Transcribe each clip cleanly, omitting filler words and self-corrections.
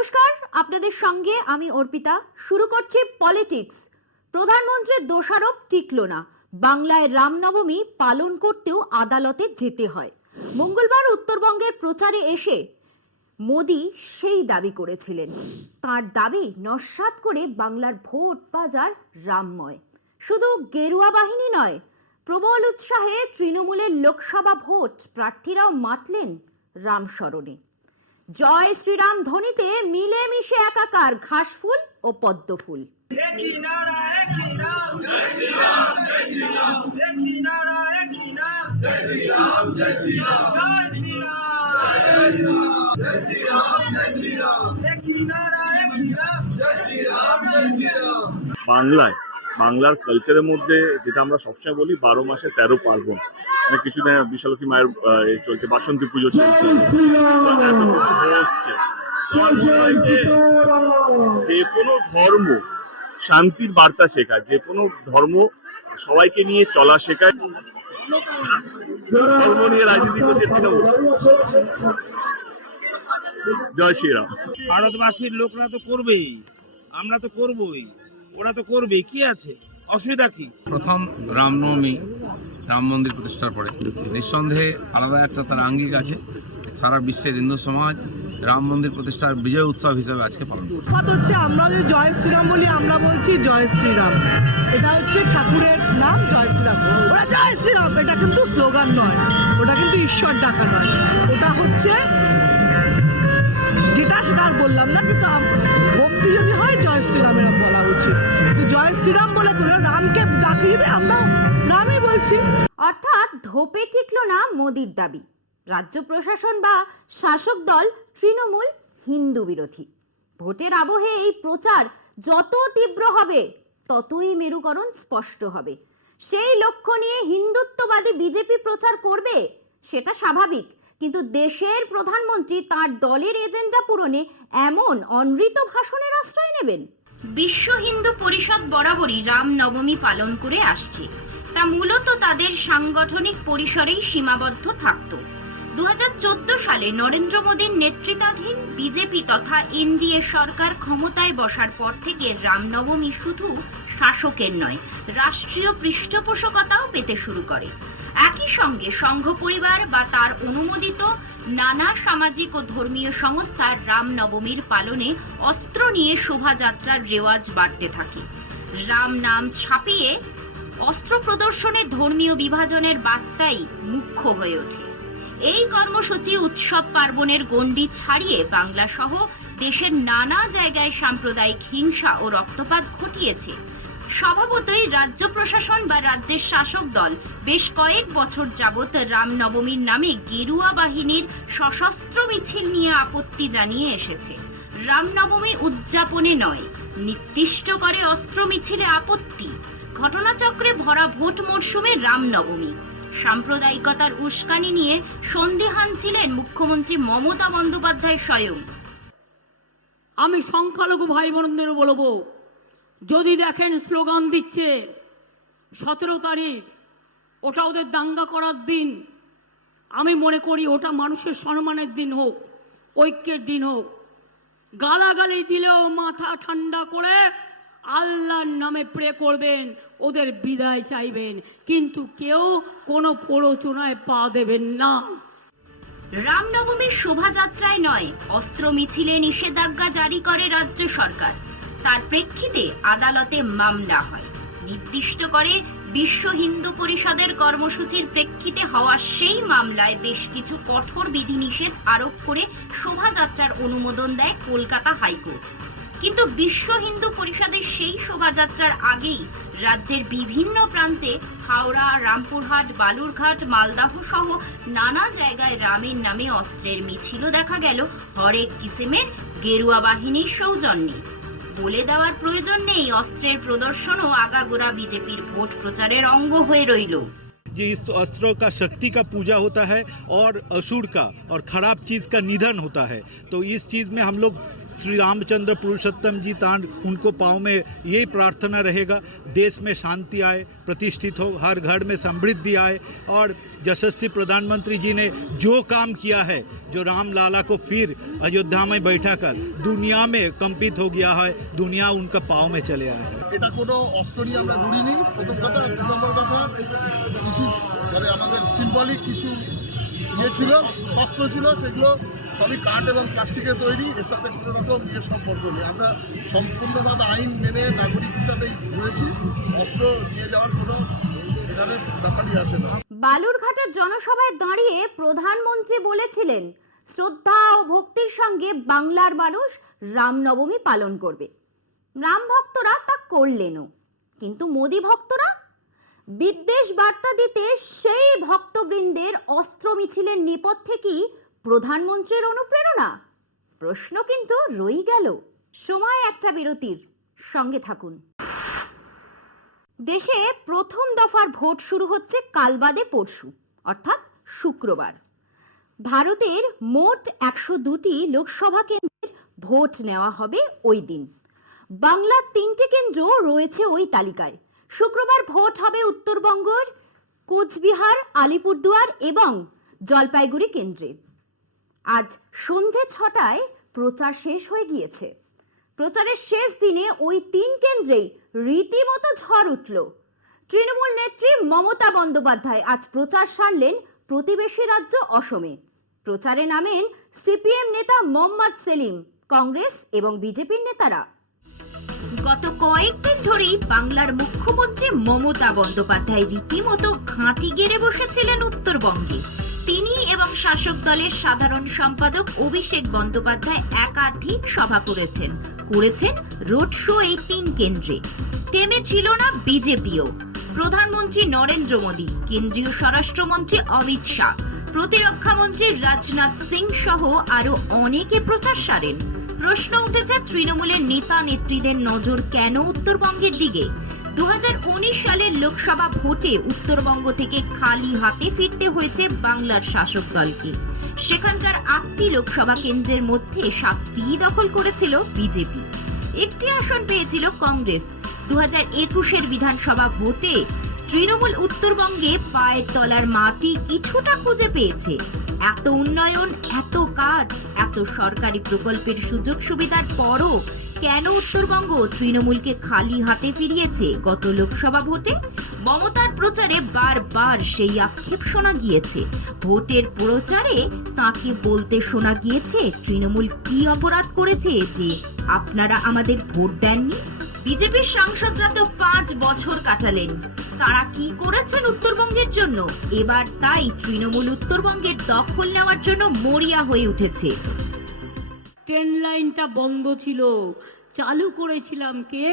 নমস্কার, আপনাদের সঙ্গে আমি অর্পিতা। শুরু করছি পলিটিক্স। প্রধানমন্ত্রীর দোষারোপ টিকল না, বাংলায় রামনবমী পালন করতেও আদালতে যেতে হয়। মঙ্গলবার উত্তরবঙ্গের প্রচারে এসে মোদি সেই দাবি করেছিলেন। তার দাবি নস্যাৎ করে বাংলার ভোট বাজার রামময়। শুধু গেরুয়া বাহিনী নয়, প্রবল উৎসাহে তৃণমূলের লোকসভা ভোট প্রার্থীরাও মাতলেন রাম স্মরণে। জয় শ্রীরাম ধ্বনিতে মিলেমিশে একাকার ঘাসফুল ও পদ্মফুল। বাংলার কালচারের মধ্যে যেটা আমরা সবসময় বলি 12 মাসে 13 পার্বণ, মানে কিছুদিন বিশালক্ষী মায়ের চলছে, বাসন্তী পুজো চলছে, এত কিছু হচ্ছে। যে কোনো ধর্ম শান্তির বার্তা শেখায়, যে কোনো ধর্ম সবাইকে নিয়ে চলা শেখায়। ধর্ম নিয়ে রাজনীতি করছে তৃণমূল। জয় শ্রীরাম। ভারতবাসীর লোকরা তো করবেই, আমরা তো করবই, ওরা তো করবে, কি আছে, অসুবিধা কি? প্রথম রামনবমী, রাম মন্দির প্রতিষ্ঠার পরে নিঃসন্দেহে আলাদা একটা তার আঙ্গিক আছে। সারা বিশ্বের হিন্দু সমাজ রাম মন্দির প্রতিষ্ঠার বিজয় উৎসব হিসেবে আজকে পালন করছে। হচ্ছে আমরা যে জয় শ্রীরাম বলি, আমরা বলছি জয় শ্রীরাম। এটা হচ্ছে ঠাকুরের নাম জয় শ্রীরাম। ওরা জয় শ্রীরাম, এটা কিন্তু স্লোগান নয়, ওটা কিন্তু ঈশ্বর ডাকা নয়, ওটা হচ্ছে যেটা সেটা আর বললাম না, কিন্তু ভক্তি যদি হয় জয় শ্রীরাম এরকম বলা উচিত। কিন্তু জয় শ্রীরাম বলে করে রামকে ডাকিয়ে দিয়ে আমরা রামই বলছি। অর্থাৎ ধোপে টিকল না মোদির দাবি। রাজ্য প্রশাসন বা শাসক দল তৃণমূল হিন্দু বিরোধী। ভোটের আবহে এই প্রচার যত তীব্র হবে ততই মেরুকরণ স্পষ্ট হবে। সেই লক্ষ্য নিয়ে হিন্দুত্ববাদী বিজেপি প্রচার করবে, সেটা স্বাভাবিক। কিন্তু দেশের প্রধানমন্ত্রী তার দলের এজেন্ডা পূরণে এমন অনৃত ভাষণের আশ্রয় নেবেন? বিশ্ব হিন্দু পরিষদ বরাবরই রামনবমী পালন করে আসছে। তা মূলত তাদের সাংগঠনিক পরিসরেই সীমাবদ্ধ থাকত। 2014 সালে নরেন্দ্র মোদীর নেতৃত্বাধীন বিজেপি তথা এনডিএ সরকার ক্ষমতায় বসার পর থেকে রামনবমী শুধু শাসকের নয়, রাষ্ট্রীয় পৃষ্ঠপোষকতাও পেতে শুরু করে। একই সঙ্গে সংঘ পরিবার বা তার অনুমোদিত নানা সামাজিক ও ধর্মীয় সংস্থার রামনবমীর পালনে অস্ত্র নিয়ে শোভাযাত্রার রেওয়াজ বাড়তে থাকে। রাম নাম ছাপিয়ে অস্ত্র প্রদর্শনে ধর্মীয় বিভাজনের বার্তাই মুখ্য হয়ে ওঠে। এই কর্মসূচি উৎসব পার্বণের গণ্ডি ছাড়িয়ে বাংলা সহ দেশের নানা জায়গায় সাম্প্রদায়িক হিংসা ও রক্তপাত ঘটিয়েছে। স্বভাবতই রাজ্য প্রশাসন বা রাজ্যের শাসক দল বেশ কয়েক বছর যাবৎ রামনবমীর নামে গেরুয়া বাহিনীর সশস্ত্র মিছিল নিয়ে আপত্তি জানিয়ে এসেছে। রামনবমী উদযাপনে নয়, নির্দিষ্ট করে অস্ত্র মিছিলে আপত্তি। ঘটনাচক্রে ভরা ভোট মরশুমে রামনবমী, সাম্প্রদায়িকতার উস্কানি নিয়ে সন্দিহান ছিলেন মুখ্যমন্ত্রী মমতা বন্দ্যোপাধ্যায় স্বয়ং। আমি সংখ্যালঘু ভাই বোনদের বলবো, যদি দেখেন স্লোগান দিচ্ছে 17 তারিখ, ওটা ওদের দাঙ্গা করার দিন, আমি মনে করি ওটা মানুষের সম্মানের দিন হোক, ঐক্যের দিন হোক। গালাগালি দিলেও মাথা ঠান্ডা করে আল্লাহর নামে প্রে করবেন, ওদের বিদায় চাইবেন, কিন্তু কেউ কোনো প্ররোচনায় পা দেবেন না। রামনবমীর শোভাযাত্রায় নয়, অস্ত্র মিছিলে নিষেধাজ্ঞা জারি করে রাজ্য সরকার। তার প্রেক্ষিতে আদালতে মামলা হয়। নির্দিষ্ট করে বিশ্ব হিন্দু পরিষদের কর্মসূচির প্রেক্ষিতে হওয়া সেই মামলায় বেশ কিছু কঠোর বিধিনিষেধ আরোপ করে শোভাযাত্রার অনুমোদন দেয় কলকাতা হাইকোর্ট। কিন্তু বিশ্ব হিন্দু পরিষদের সেই শোভাযাত্রার আগেই রাজ্যের বিভিন্ন প্রান্তে হাওড়া, রামপুরহাট, বালুরঘাট, মালদহ সহ নানা জায়গায় রামের নামে অস্ত্রের মিছিলও দেখা গেল হরেক কিসেমের গেরুয়া বাহিনীর সৌজন্যে। বলে দেওয়ার প্রয়োজন নেই, অস্ত্রের প্রদর্শনও আগাগোড়া বিজেপির ভোট প্রচারের অঙ্গ হয়ে রইল। जी इस अस्त्रों का शक्ति का पूजा होता है और असुर का और खराब चीज़ का निधन होता है। तो इस चीज़ में हम लोग श्री रामचंद्र पुरुषोत्तम जी तांड उनको पाँव में यही प्रार्थना रहेगा, देश में शांति आए, प्रतिष्ठित हो, हर घर में समृद्धि आए। और यशस्वी प्रधानमंत्री जी ने जो काम किया है, जो राम लाला को फिर अयोध्या में बैठा कर दुनिया में कंपित हो गया है, दुनिया उनका पाँव में चले आए हैं। এটা কোনো অস্ত্র নিয়ে আমরা ঘুরিনি, প্রথম কথা। আর দু নম্বর কথা, কিছু মানে আমাদের সিম্বলিক কিছু ছিল, শস্ত্র ছিল, সেগুলো সবই কাঠ এবং প্লাস্টিকের তৈরি, এর সাথে কোনো রকম সম্পর্ক নেই। আমরা সম্পূর্ণভাবে আইন মেনে নাগরিক হিসাবেই ঘুরেছি, অস্ত্র নিয়ে যাওয়ার কোনো এখানে ব্যাপারই আসে না। বালুরঘাটের জনসভায় দাঁড়িয়ে প্রধানমন্ত্রী বলেছিলেন শ্রদ্ধা ও ভক্তির সঙ্গে বাংলার মানুষ রামনবমী পালন করবে। রাম ভক্তরা তা করলেনও, কিন্তু মোদি ভক্তরা বিদ্বেষ বার্তা দিতে সেই ভক্তবৃন্দের অস্ত্র মিছিলের নেপথ্যে কি প্রধানমন্ত্রীর অনুপ্রেরণা? প্রশ্ন কিন্তু রই গেল। সময় একটা বিরতির, সঙ্গে থাকুন। দেশে প্রথম দফার ভোট শুরু হচ্ছে কাল বাদে পরশু, অর্থাৎ শুক্রবার। ভারতের মোট 102টি লোকসভা কেন্দ্রের ভোট নেওয়া হবে ওই দিন। বাংলার 3টে কেন্দ্র রয়েছে ওই তালিকায়। শুক্রবার ভোট হবে উত্তরবঙ্গের কোচবিহার, আলিপুরদুয়ার এবং জলপাইগুড়ি কেন্দ্রে। আজ সন্ধে 6টায় প্রচার শেষ হয়ে গিয়েছে। প্রচারের শেষ দিনে ওই 3 কেন্দ্রেই রীতিমতো ঝড় উঠল। তৃণমূল নেত্রী মমতা বন্দ্যোপাধ্যায় আজ প্রচার সারলেন প্রতিবেশী রাজ্য অসমে। প্রচারে নামেন সিপিএম নেতা মোহাম্মদ সেলিম, কংগ্রেস এবং বিজেপির নেতারা। গত কয়েকদিন ধরেই বাংলার মুখ্যমন্ত্রী মমতা বন্দ্যোপাধ্যায় রীতিমতো ঘাঁটি গেড়ে বসেছিলেন উত্তরবঙ্গে। তিনি এবং শাসক দলের সাধারণ সম্পাদক অভিষেক বন্দ্যোপাধ্যায় একাধিক সভা করেছেন রোড শো এই 3 কেন্দ্রে। থেমেছিল না বিজেপিও। প্রধানমন্ত্রী নরেন্দ্র মোদী, কেন্দ্রীয় স্বরাষ্ট্রমন্ত্রী অমিত শাহ, প্রতিরক্ষা মন্ত্রী রাজনাথ সিং সহ আরো অনেকে প্রচার সারেন। প্রশ্ন উঠেছে তৃণমূলের নেতা নেত্রীদের নজর কেন উত্তরবঙ্গের দিকে? 2019 সালের লোকসভা ভোটে উত্তরবঙ্গ থেকে খালি হাতে ফিরতে হয়েছে বাংলার শাসক দলকে। সেখানকার 8টি লোকসভা কেন্দ্রের মধ্যে 7টি দখল করেছিল বিজেপি, 1টি আসন পেয়েছিল কংগ্রেস। 2021 বিধানসভা ভোটে তৃণমূল উত্তরবঙ্গে পায়ের তলার মাটি কিছুটা খুঁজে পেয়েছে। এত উন্নয়ন, এত কাজ, এত সরকারি প্রকল্পের সুযোগ সুবিধার পরও কেন উত্তরবঙ্গ তৃণমূলকে খালি হাতে ফিরিয়েছে গত লোকসভা ভোটে? মমতার প্রচারে বারবার সেই আক্ষেপ শোনা গিয়েছে। ভোটের প্রচারে তাকে বলতে শোনা গিয়েছে তৃণমূল কি অপরাধ করেছে যে আপনারা আমাদের ভোট দেননি। বিজেপির সাংসদরা তো 5 বছর কাটালেন, তারা কি করেছেন উত্তরবঙ্গের জন্য? এবার তাই তৃণমূল উত্তরবঙ্গের দখল নেওয়ার জন্য মরিয়া হয়ে উঠেছে। ট্রেন লাইনটা বন্ধ ছিল, চালু করেছিলাম কে?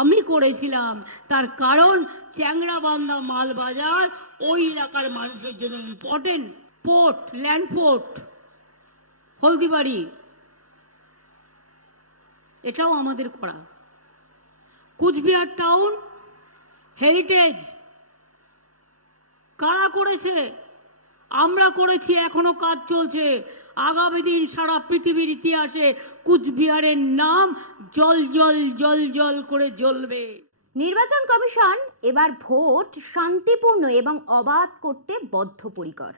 আমি করেছিলাম। তার কারণ চ্যাংড়াবান্ধা মালবাজার ওই এলাকার মানুষের জন্য important. Port, land port, Haldibari, এটাও আমাদের করা। কুচবিহার টাউন হেরিটেজ কারা করেছে? আমরা করেছি, এখনো কাজ চলছে। আগামী দিন সারা পৃথিবীর ইতিহাসে কুচবিহারের নাম জল জল জল জল করে জ্বলবে। নির্বাচন কমিশন এবার ভোট শান্তিপূর্ণ এবং অবাধ করতে বদ্ধপরিকর।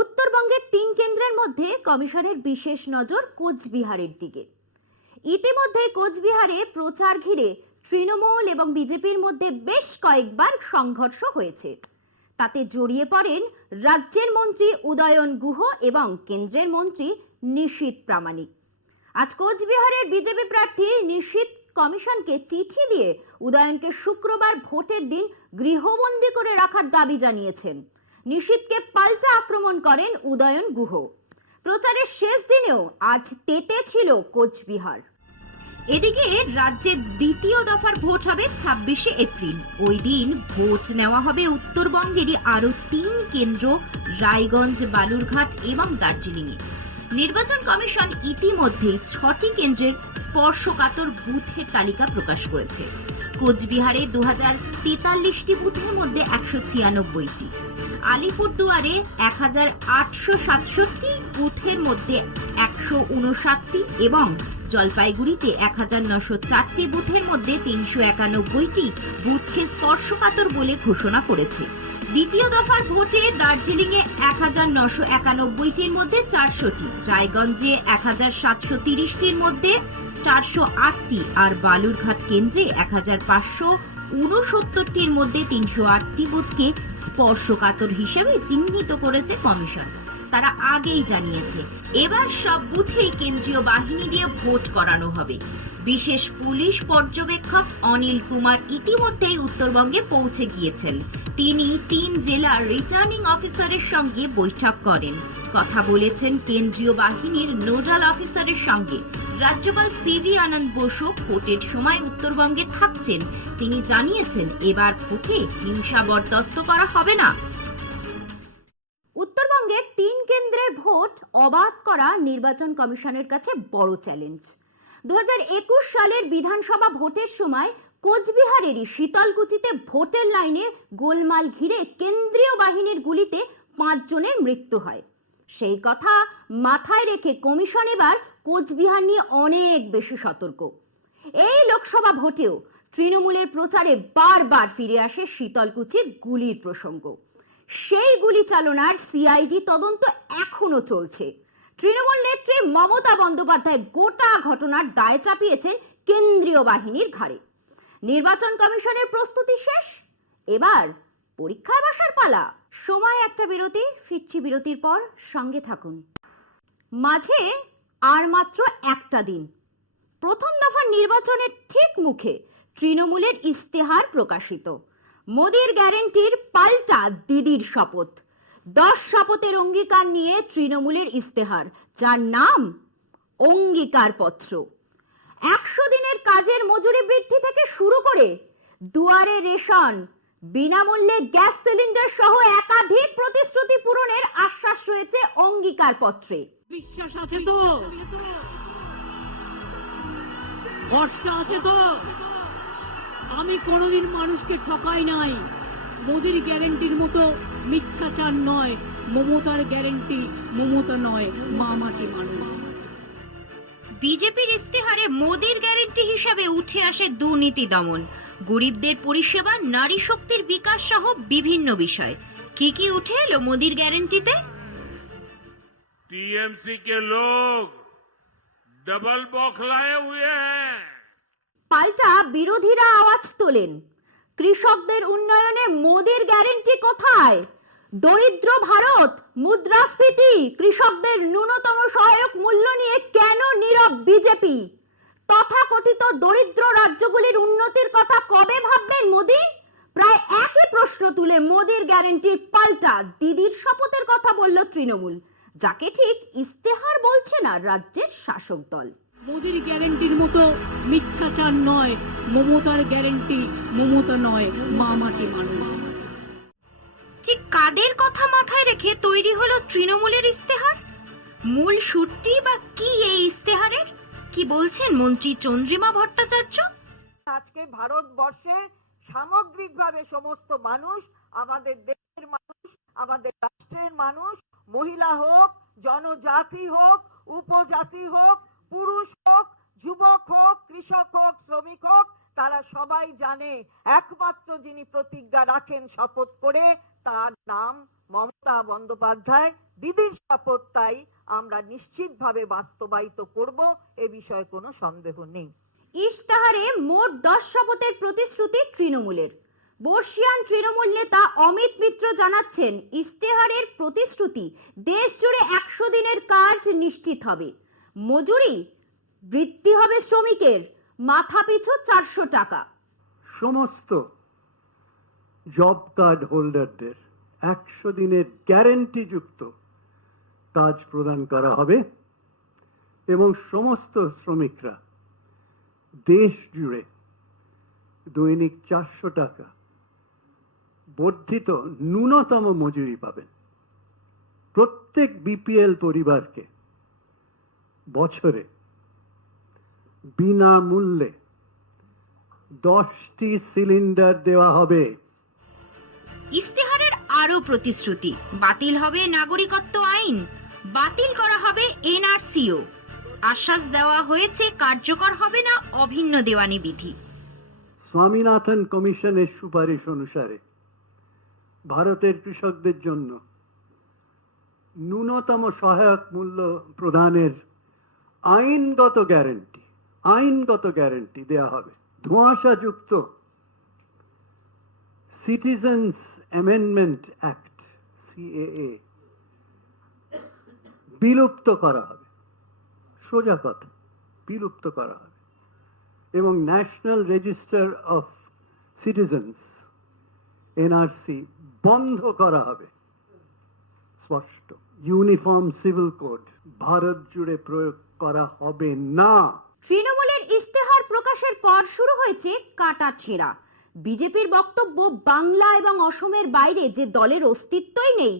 উত্তরবঙ্গের 3 কেন্দ্রের মধ্যে কমিশনের বিশেষ নজর কোচবিহারের দিকে। ইতিমধ্যে কোচবিহারে প্রচার ঘিরে তৃণমূল এবং বিজেপির মধ্যে বেশ কয়েকবার সংঘর্ষ হয়েছে। তাতে জড়িয়ে পড়েন রাজ্যের মন্ত্রী উদয়ন গুহ এবং কেন্দ্রের মন্ত্রী নিশীথ প্রামাণিক। আজ কোচবিহারের বিজেপি প্রার্থী নিশীথ কমিশনকে চিঠি দিয়ে উদয়নকে শুক্রবার ভোটের দিন গৃহবন্দী করে রাখার দাবি জানিয়েছেন। নিশীথকে পাল্টা আক্রমণ করেন উদয়ন গুহ। প্রচারের শেষ দিনেও আজ তেতে ছিল কোচবিহার। এদিকে রাজ্যের দ্বিতীয় দফার ভোট হবে 26শে এপ্রিল। ওই দিন ভোট নেওয়া হবে উত্তরবঙ্গেরই আরো 3 কেন্দ্র, রায়গঞ্জ, বালুরঘাট এবং দার্জিলিংয়ে। নির্বাচন কমিশন ইতিমধ্যে 6টি কেন্দ্রের স্পর্শকাতর বুথের তালিকা প্রকাশ করেছে। কোচবিহারে 2043টি বুথের মধ্যে 196টি, আলিপুরদুয়ারে 1867টি বুথের মধ্যে 159টি এবং জলপাইগুড়িতে 1904টি বুথের মধ্যে 391টি বুথকে স্পর্শকাতর বলে ঘোষণা করেছে। দ্বিতীয় দফার ভোটে দার্জিলিংয়ে 1991টির মধ্যে 400টি, রায়গঞ্জে 1730টির মধ্যে 408টি আর বালুরঘাট কেন্দ্রে 1569টির মধ্যে 308টি বুথকে স্পর্শকাতর হিসেবে চিহ্নিত করেছে কমিশন। তারা আগেই জানিয়েছে এবার সব বুথেই কেন্দ্রীয় বাহিনী দিয়ে ভোট করানো হবে। বিশেষ পুলিশ পর্যবেক্ষক অনিল কুমার ইতিমধ্যেই উত্তরবঙ্গে পৌঁছে গিয়েছেন। তিনি 3 জেলার রিটার্নিং অফিসারের সঙ্গে বৈঠক করেন, কথা বলেছেন কেন্দ্রীয় বাহিনীর নোডাল অফিসারের সঙ্গে। রাজ্যপাল সিভি আনন্দ বসু ভোটের সময় উত্তরবঙ্গে থাকছেন। তিনি জানিয়েছেন এবার ভোটে হিংসা বরদাস্ত করা হবে না। উত্তরবঙ্গের 3 কেন্দ্রের ভোট অবাধ করা নির্বাচন কমিশনের কাছে বড় চ্যালেঞ্জ। 2021 সালের বিধানসভা ভোটের সময় কোচবিহারেরই শীতলকুচিতে ভোটের লাইনে গোলমাল ঘিরে কেন্দ্রীয় বাহিনীর গুলিতে 5 জনের মৃত্যু হয়। সেই কথা মাথায় রেখে কমিশন এবার কোচবিহার নিয়ে অনেক বেশি সতর্ক। এই লোকসভা ভোটেও তৃণমূলের প্রচারে বারবার ফিরে আসে শীতলকুচির গুলির প্রসঙ্গ। সেই গুলি চালনার সিআইডি তদন্ত এখনো চলছে। তৃণমূল নেত্রী মমতা বন্দ্যোপাধ্যায় গোটা ঘটনার দায় চাপিয়েছেন কেন্দ্রীয় বাহিনীর ঘাড়ে। নির্বাচন কমিশনের প্রস্তুতি শেষ, এবার পরীক্ষায় বসার পালা। সময় একটা বিরতি, ফিরছি বিরতির পর, সঙ্গে থাকুন। মাঝে আর মাত্র একটা দিন, প্রথম দফার নির্বাচনের ঠিক মুখে তৃণমূলের ইস্তেহার প্রকাশিত। মোদির গ্যারেন্টির পাল্টা দিদির শপথ। 10 শপথের অঙ্গীকার নিয়ে তৃণমূলের ইস্তেহার, যার নাম অঙ্গীকার পত্র। 100 দিনের কাজের মজুরি বৃদ্ধি থেকে শুরু করে দুয়ারে রেশন, বিনামূল্যে গ্যাস সিলিন্ডার সহ একাধিক প্রতিশ্রুতি পূরণের আশ্বাস রয়েছে অঙ্গীকার পত্রে। বিশ্বাস আছে তো? ভরসা আছে তো? আমি কোনোদিন মানুষকে ঠকাই নাই। মোদির গ্যারেন্টির মতো মিথ্যাচার নয়, মমতার গ্যারেন্টি মমতা নয়, মা মাটি মানুষ। বিজেপির ইস্তেহারে মোদির গ্যারেন্টি হিসাবে উঠে আসে দুর্নীতি দমন, গরিবদের পরিষেবা, নারী শক্তির বিকাশ সহ বিভিন্ন বিষয়। কি কি উঠে এলো মোদির গ্যারেন্টিতে? टीएमसी के लोग डबल बौखलाए हुए हैं। পাল্টা বিরোধীরা আওয়াজ তোলেন, কৃষকদের উন্নয়নে মোদির গ্যারেন্টি কোথায়? দরিদ্র ভারত, মুদ্রাস্ফীতি, কৃষকদের ন্যূনতম সহায়ক মূল্য নিয়ে কেন নীরব বিজেপি? তথাকথিত দরিদ্র রাজ্যগুলির উন্নতির কথা কবে ভাববেন মোদি? প্রায় একই প্রশ্ন তুলে মোদির গ্যারেন্টির পাল্টা দিদির শপথের কথা বলল তৃণমূল, যাকে ঠিক ইস্তেহার বলছে না রাজ্যের শাসক দল। মোদির গ্যারেন্টির মতো মিথ্যাচার নয়, মমতার গ্যারেন্টি মমতা নয়, মা মাটি মানুষ। ঠিক কাদের কথা মাথায় রেখে তৈরি হলো তৃণমূলের ইস্তেহার? মূল সুরটি বা কি এই ইস্তেহারের? কি বলছেন মন্ত্রী চন্দ্রিমা ভট্টাচার্য? আজকে ভারতবর্ষে সামগ্রিকভাবে সমস্ত মানুষ, আমাদের দেশের মানুষ, আমাদের রাষ্ট্রের মানুষ, মহিলা হোক, জনজাতি হোক, উপজাতি হোক, পুরুষ হোক, যুবক হোক, কৃষক হোক, শ্রমিক হোক, তারা সবাই জানে একমাত্র যিনি প্রতিজ্ঞা রাখেন শপথ করে তার নাম মমতা বন্দ্যোপাধ্যায়। দিদির শপথ তাই আমরা নিশ্চিতভাবে বাস্তবায়িত করব, এ বিষয়ে কোনো সন্দেহ নেই। ইশতেহারে মোট 10 শপথের প্রতিশ্রুতি তৃণমূলের। বর্ষিয়ান তৃণমূল নেতা অমিত মিত্র জানাচ্ছেন, ইস্তেহারের প্রতিশ্রুতি দেশ জুড়ে 100 দিনের কাজ নিশ্চিত হবে, মজুরি বৃদ্ধি হবে শ্রমিকের মাথাপিছু 400 টাকা। সমস্ত জব কার্ড হোল্ডারদের 100 দিনের গ্যারেন্টি যুক্ত কাজ প্রদান করা হবে এবং সমস্ত শ্রমিকরা দেশ জুড়ে দৈনিক 400 টাকা বর্ধিত ন্যূনতম মজুরি পাবেন। প্রত্যেক বিপিএল পরিবারকে বছরে বিনামূল্যে 10টি সিলিন্ডার দেওয়া হবে। ইস্তেহারের আরো প্রতিশ্রুতি, বাতিল হবে নাগরিকত্ব আইন, বাতিল করা হবে এনআরসিও, আশ্বাস দেওয়া হয়েছে কার্যকর হবে না অভিন্ন দেওয়ানি বিধি। স্বামীনাথন কমিশনের সুপারিশ অনুসারে ভারতের কৃষকদের জন্য ন্যূনতম সহায়ক মূল্য প্রদানের আইনগত গ্যারান্টি দেয়া হবে। ধোঁয়াশাযুক্ত সিটিজেন্স অ্যামেন্ডমেন্ট অ্যাক্ট সিএএ বিলুপ্ত করা হবে, সোজা কথা, বিলুপ্ত করা হবে। এবং national register of citizens NRC বন্ধ করা হবে, স্পষ্ট। ইউনিফর্ম সিভিল কোড ভারত জুড়ে প্রয়োগ করা হবে না। তৃণমূলের ইস্তেহার প্রকাশের পর শুরু হয়েছে কাটা ছেঁড়া। বিজেপির বক্তব্য, বাংলা এবং অসমের বাইরে যে দলের অস্তিত্বই নেই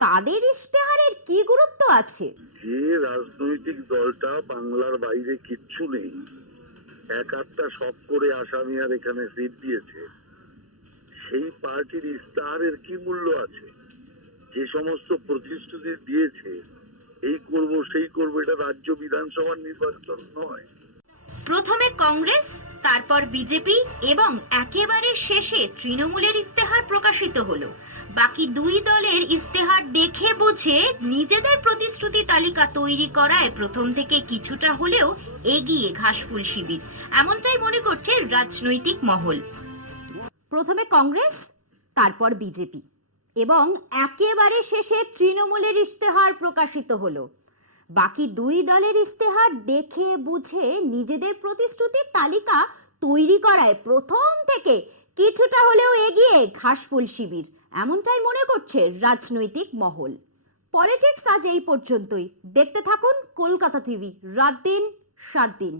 তাদের ইস্তেহারের কি গুরুত্ব আছে? যে রাজনৈতিক দলটা বাংলার বাইরে কিচ্ছু নেই, এক আধটা সব করে আসামি আর এখানে সিট দিয়েছে, সেই পার্টির ইস্তেহারের কি মূল্য আছে? যে সমস্ত প্রতিশ্রুতি দিয়েছে, এই করব সেই করব, এটা রাজ্য বিধানসভার নির্বাচন নয়। প্রথমে কংগ্রেস, তারপর বিজেপি এবং একেবারে শেষে তৃণমূলের ইস্তেহার প্রকাশিত হলো। বাকি দুই দলের ইস্তেহার দেখে বুঝে নিজেদের প্রতিশ্রুতি তালিকা তৈরি করায় প্রথম থেকে কিছুটা হলেও এগিয়ে ঘাসফুল শিবির, এমনটাই মনে করছে রাজনৈতিক মহল। প্রথমে কংগ্রেস, তারপর বিজেপি এবং একেবারে শেষে তৃণমূলের ইস্তেহার প্রকাশিত হলো। বাকি দুই দলের ইস্তেহার দেখে বুঝে নিজেদের প্রতিশ্রুতির তালিকা তৈরি করায় প্রথম থেকে কিছুটা হলেও এগিয়ে ঘাসফুল শিবির, এমনটাই মনে করছে রাজনৈতিক মহল। পলিটিক্স আজ এই পর্যন্তই। দেখতে থাকুন কলকাতা টিভি, রাত দিন 7 দিন।